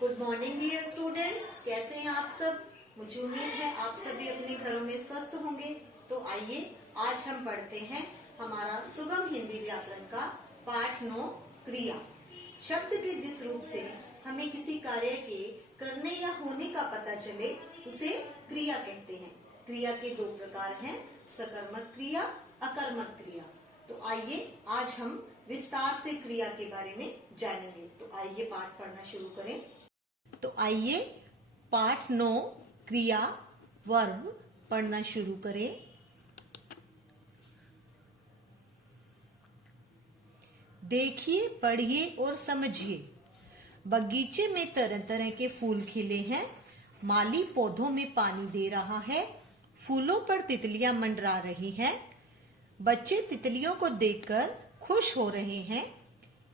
Good morning dear students, कैसे हैं आप सब। मुझे उम्मीद है आप सभी अपने घरों में स्वस्थ होंगे। तो आइए आज हम पढ़ते हैं हमारा सुगम हिंदी व्याकरण का पाठ 9 क्रिया। शब्द के जिस रूप से हमें किसी कार्य के करने या होने का पता चले उसे क्रिया कहते हैं। क्रिया के दो प्रकार हैं, सकर्मक क्रिया, अकर्मक क्रिया। तो आइए आज हम विस्तार से क्रिया के बारे में जानेंगे। तो आइए पाठ पढ़ना शुरू करें। तो आइए पाठ 9 क्रिया वर्ब पढ़ना शुरू करें। देखिए, पढ़िए और समझिए। बगीचे में तरह तरह के फूल खिले हैं। माली पौधों में पानी दे रहा है। फूलों पर तितलियां मंडरा रही हैं। बच्चे तितलियों को देखकर खुश हो रहे हैं।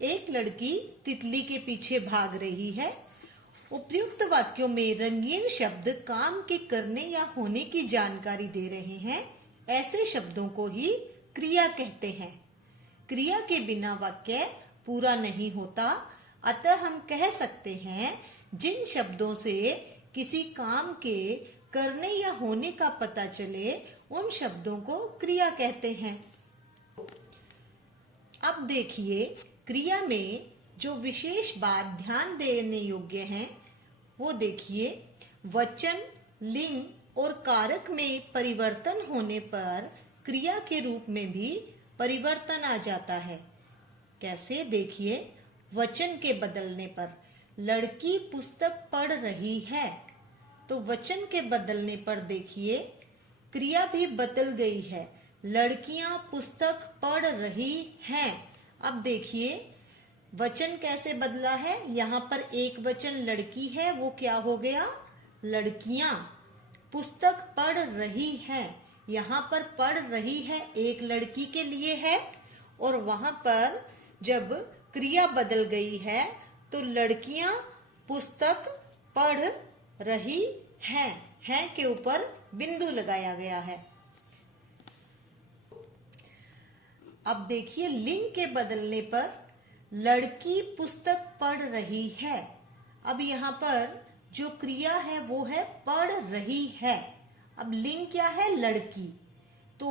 एक लड़की तितली के पीछे भाग रही है। उपयुक्त वाक्यों में रंगीन शब्द काम के करने या होने की जानकारी दे रहे हैं। ऐसे शब्दों को ही क्रिया कहते हैं। क्रिया के बिना वाक्य पूरा नहीं होता, अतः हम कह सकते हैं जिन शब्दों से किसी काम के करने या होने का पता चले उन शब्दों को क्रिया कहते हैं। अब देखिए, क्रिया में जो विशेष बात ध्यान देने योग्य है वो देखिए। वचन, लिंग और कारक में परिवर्तन होने पर क्रिया के रूप में भी परिवर्तन आ जाता है। कैसे, देखिए। वचन के बदलने पर लड़की पुस्तक पढ़ रही है, तो वचन के बदलने पर देखिए क्रिया भी बदल गई है। लड़कियां पुस्तक पढ़ रही हैं। अब देखिए वचन कैसे बदला है। यहाँ पर एक वचन लड़की है, वो क्या हो गया, लड़कियां। पुस्तक पढ़ रही है, यहाँ पर पढ़ रही है एक लड़की के लिए है, और वहां पर जब क्रिया बदल गई है तो लड़कियां पुस्तक पढ़ रही हैं। हैं के ऊपर बिंदु लगाया गया है। अब देखिए लिंग के बदलने पर लड़की पुस्तक पढ़ रही है। अब यहाँ पर जो क्रिया है वो है पढ़ रही है। अब लिंग क्या है, लड़की। तो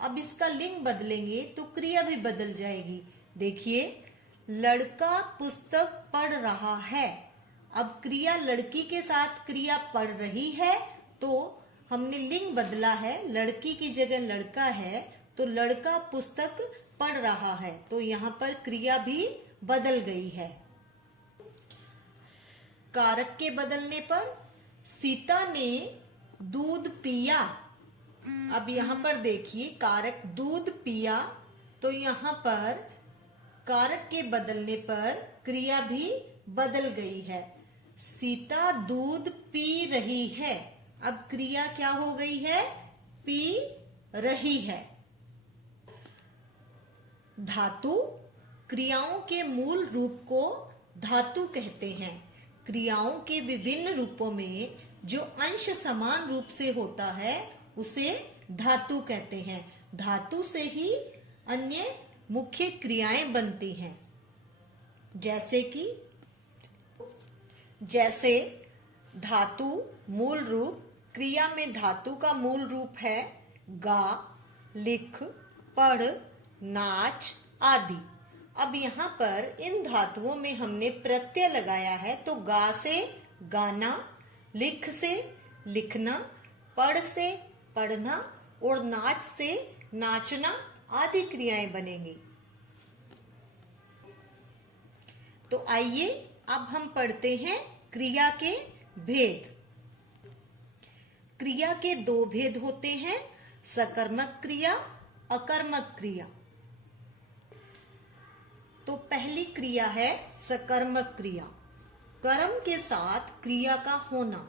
अब इसका लिंग बदलेंगे तो क्रिया भी बदल जाएगी। देखिए, लड़का पुस्तक पढ़ रहा है। अब क्रिया लड़की के साथ क्रिया पढ़ रही है, तो हमने लिंग बदला है। लड़की की जगह लड़का है, तो लड़का पुस्तक पढ़ रहा है, तो यहाँ पर क्रिया भी बदल गई है। कारक के बदलने पर सीता ने दूध पिया। अब यहाँ पर देखिए कारक दूध पिया, तो यहाँ पर कारक के बदलने पर क्रिया भी बदल गई है। सीता दूध पी रही है। अब क्रिया क्या हो गई है, पी रही है। धातु, क्रियाओं के मूल रूप को धातु कहते हैं। क्रियाओं के विभिन्न रूपों में जो अंश समान रूप से होता है उसे धातु कहते हैं। धातु से ही अन्य मुख्य क्रियाएं बनती हैं। जैसे धातु मूल रूप, क्रिया में धातु का मूल रूप है गा, लिख, पढ़, नाच आदि। अब यहाँ पर इन धातुओं में हमने प्रत्यय लगाया है, तो गा से गाना, लिख से लिखना, पढ़ से पढ़ना और नाच से नाचना आदि क्रियाएं बनेंगी। तो आइए अब हम पढ़ते हैं क्रिया के भेद। क्रिया के दो भेद होते हैं, सकर्मक क्रिया, अकर्मक क्रिया। तो पहली क्रिया है सकर्मक क्रिया। कर्म के साथ क्रिया का होना।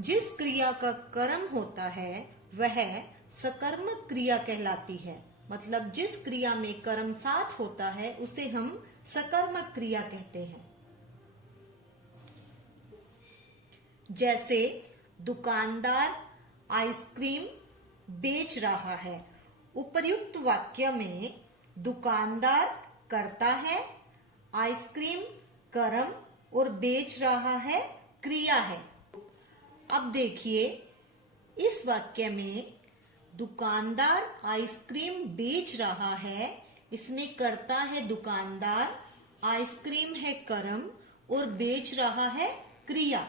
जिस क्रिया का कर्म होता है वह सकर्मक क्रिया कहलाती है। मतलब जिस क्रिया में कर्म साथ होता है उसे हम सकर्मक क्रिया कहते हैं। जैसे दुकानदार आइसक्रीम बेच रहा है। उपर्युक्त वाक्य में दुकानदार करता है, आइसक्रीम कर्म और बेच रहा है क्रिया है। अब देखिए इस वाक्य में दुकानदार आइसक्रीम बेच रहा है, इसमें कर्ता है दुकानदार, आइसक्रीम है कर्म और बेच रहा है क्रिया।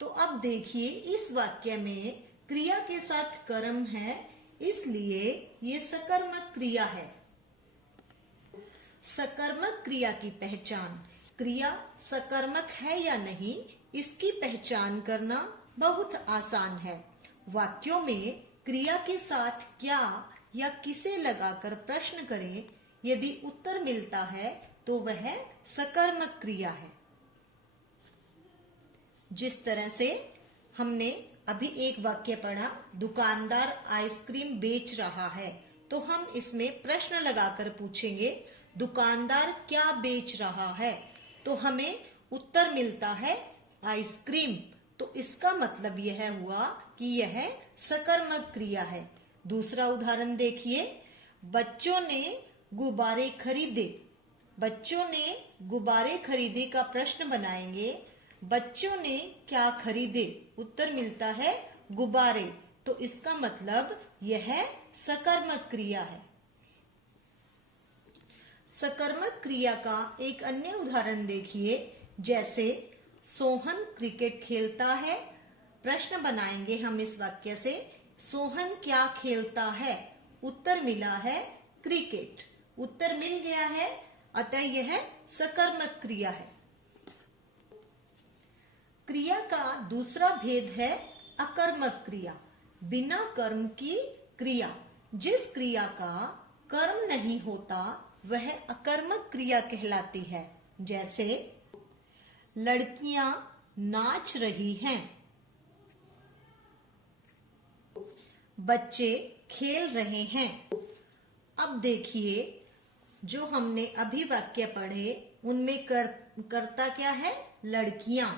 तो अब देखिए इस वाक्य में क्रिया के साथ कर्म है, इसलिए ये सकर्मक क्रिया है। सकर्मक क्रिया की पहचान, क्रिया सकर्मक है या नहीं इसकी पहचान करना बहुत आसान है। वाक्यों में क्रिया के साथ क्या या किसे लगाकर प्रश्न करें, यदि उत्तर मिलता है तो वह सकर्मक क्रिया है। जिस तरह से हमने अभी एक वाक्य पढ़ा, दुकानदार आइसक्रीम बेच रहा है, तो हम इसमें प्रश्न लगाकर पूछेंगे दुकानदार क्या बेच रहा है, तो हमें उत्तर मिलता है आइसक्रीम। तो इसका मतलब यह हुआ कि यह सकर्मक क्रिया है। दूसरा उदाहरण देखिए, बच्चों ने गुब्बारे खरीदे। बच्चों ने गुब्बारे खरीदे का प्रश्न बनाएंगे, बच्चों ने क्या खरीदे, उत्तर मिलता है गुब्बारे। तो इसका मतलब यह सकर्मक क्रिया है। सकर्मक क्रिया का एक अन्य उदाहरण देखिए, जैसे सोहन क्रिकेट खेलता है। प्रश्न बनाएंगे हम इस वाक्य से, सोहन क्या खेलता है, उत्तर मिला है क्रिकेट। उत्तर मिल गया है, अतः यह सकर्मक क्रिया है। क्रिया का दूसरा भेद है अकर्मक क्रिया, बिना कर्म की क्रिया। जिस क्रिया का कर्म नहीं होता वह अकर्मक क्रिया कहलाती है। जैसे लड़कियां नाच रही हैं, बच्चे खेल रहे हैं। अब देखिए जो हमने अभी वाक्य पढ़े उनमें कर्ता क्या है, लड़कियां,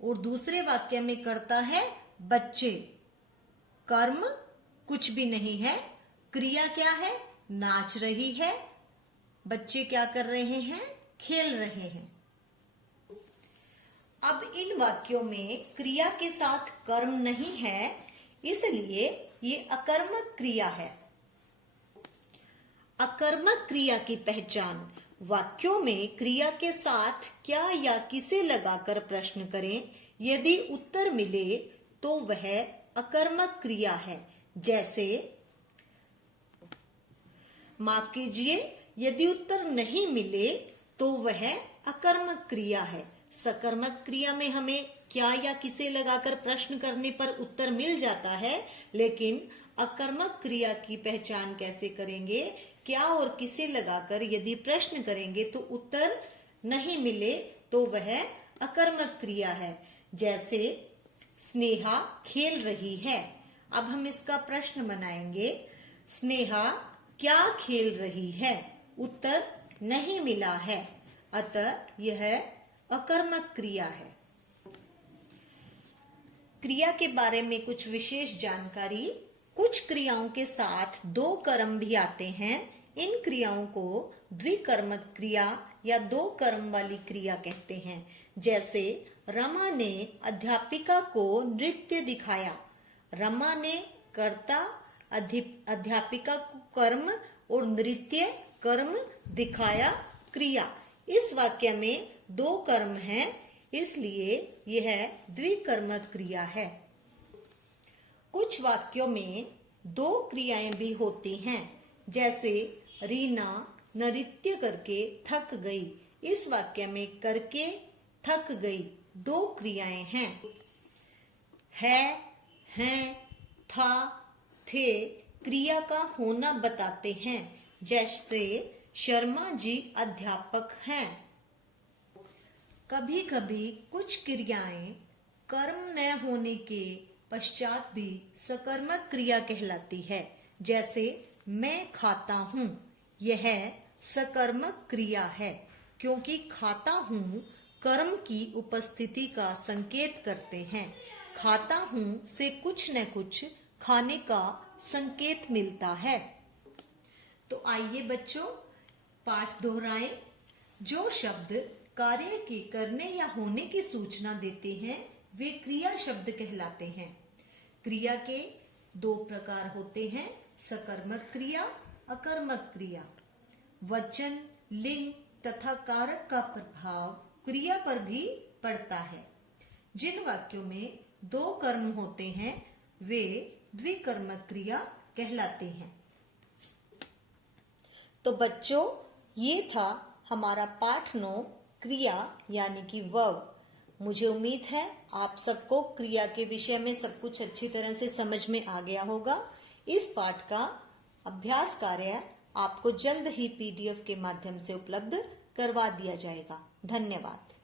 और दूसरे वाक्य में कर्ता है बच्चे। कर्म कुछ भी नहीं है, क्रिया क्या है, नाच रही है, बच्चे क्या कर रहे हैं, खेल रहे हैं। अब इन वाक्यों में क्रिया के साथ कर्म नहीं है, इसलिए ये अकर्मक क्रिया है। अकर्मक क्रिया की पहचान, वाक्यों में क्रिया के साथ क्या या किसे लगाकर प्रश्न करें, यदि उत्तर मिले तो वह अकर्मक क्रिया है। जैसे माफ कीजिए, यदि उत्तर नहीं मिले तो वह अकर्मक क्रिया है। सकर्मक क्रिया में हमें क्या या किसे लगाकर प्रश्न करने पर उत्तर मिल जाता है, लेकिन अकर्मक क्रिया की पहचान कैसे करेंगे, क्या और किसे लगाकर यदि प्रश्न करेंगे तो उत्तर नहीं मिले तो वह अकर्मक क्रिया है। जैसे स्नेहा खेल रही है। अब हम इसका प्रश्न बनाएंगे, स्नेहा क्या खेल रही है, उत्तर नहीं मिला है, अतः यह अकर्मक क्रिया है। क्रिया के बारे में कुछ विशेष जानकारी, कुछ क्रियाओं के साथ दो कर्म भी आते हैं। इन क्रियाओं को द्विकर्मक क्रिया या दो कर्म वाली क्रिया कहते हैं। जैसे रमा ने अध्यापिका को नृत्य दिखाया। रमा ने कर्ता, अध्यापिका को कर्म और नृत्य कर्म, दिखाया क्रिया। इस वाक्य में दो कर्म हैं, इसलिए यह द्विकर्मक क्रिया है। कुछ वाक्यों में दो क्रियाएं भी होती हैं, जैसे रीना नृत्य करके थक गई। इस वाक्य में करके थक गई दो क्रियाएं हैं। है, हैं, था, थे क्रिया का होना बताते हैं। जैसे शर्मा जी अध्यापक हैं। कभी कभी कुछ क्रियाएं कर्म न होने के पश्चात भी सकर्मक क्रिया कहलाती है। जैसे मैं खाता हूँ, यह सकर्मक क्रिया है, क्योंकि खाता हूँ कर्म की उपस्थिति का संकेत करते हैं। खाता हूँ से कुछ न कुछ खाने का संकेत मिलता है। तो आइए बच्चों पाठ दोहराएं। जो शब्द कार्य के करने या होने की सूचना देते हैं वे क्रिया शब्द कहलाते हैं। क्रिया के दो प्रकार होते हैं, सकर्मक क्रिया, अकर्मक क्रिया। वचन, लिंग तथा कारक का प्रभाव क्रिया पर भी पड़ता है। जिन वाक्यों में दो कर्म होते हैं वे द्विकर्मक क्रिया कहलाते हैं। तो बच्चों, ये था हमारा पाठ 9 क्रिया यानी कि वर्ब। मुझे उम्मीद है आप सबको क्रिया के विषय में सब कुछ अच्छी तरह से समझ में आ गया होगा। इस पाठ का अभ्यास कार्य आपको जल्द ही PDF के माध्यम से उपलब्ध करवा दिया जाएगा। धन्यवाद।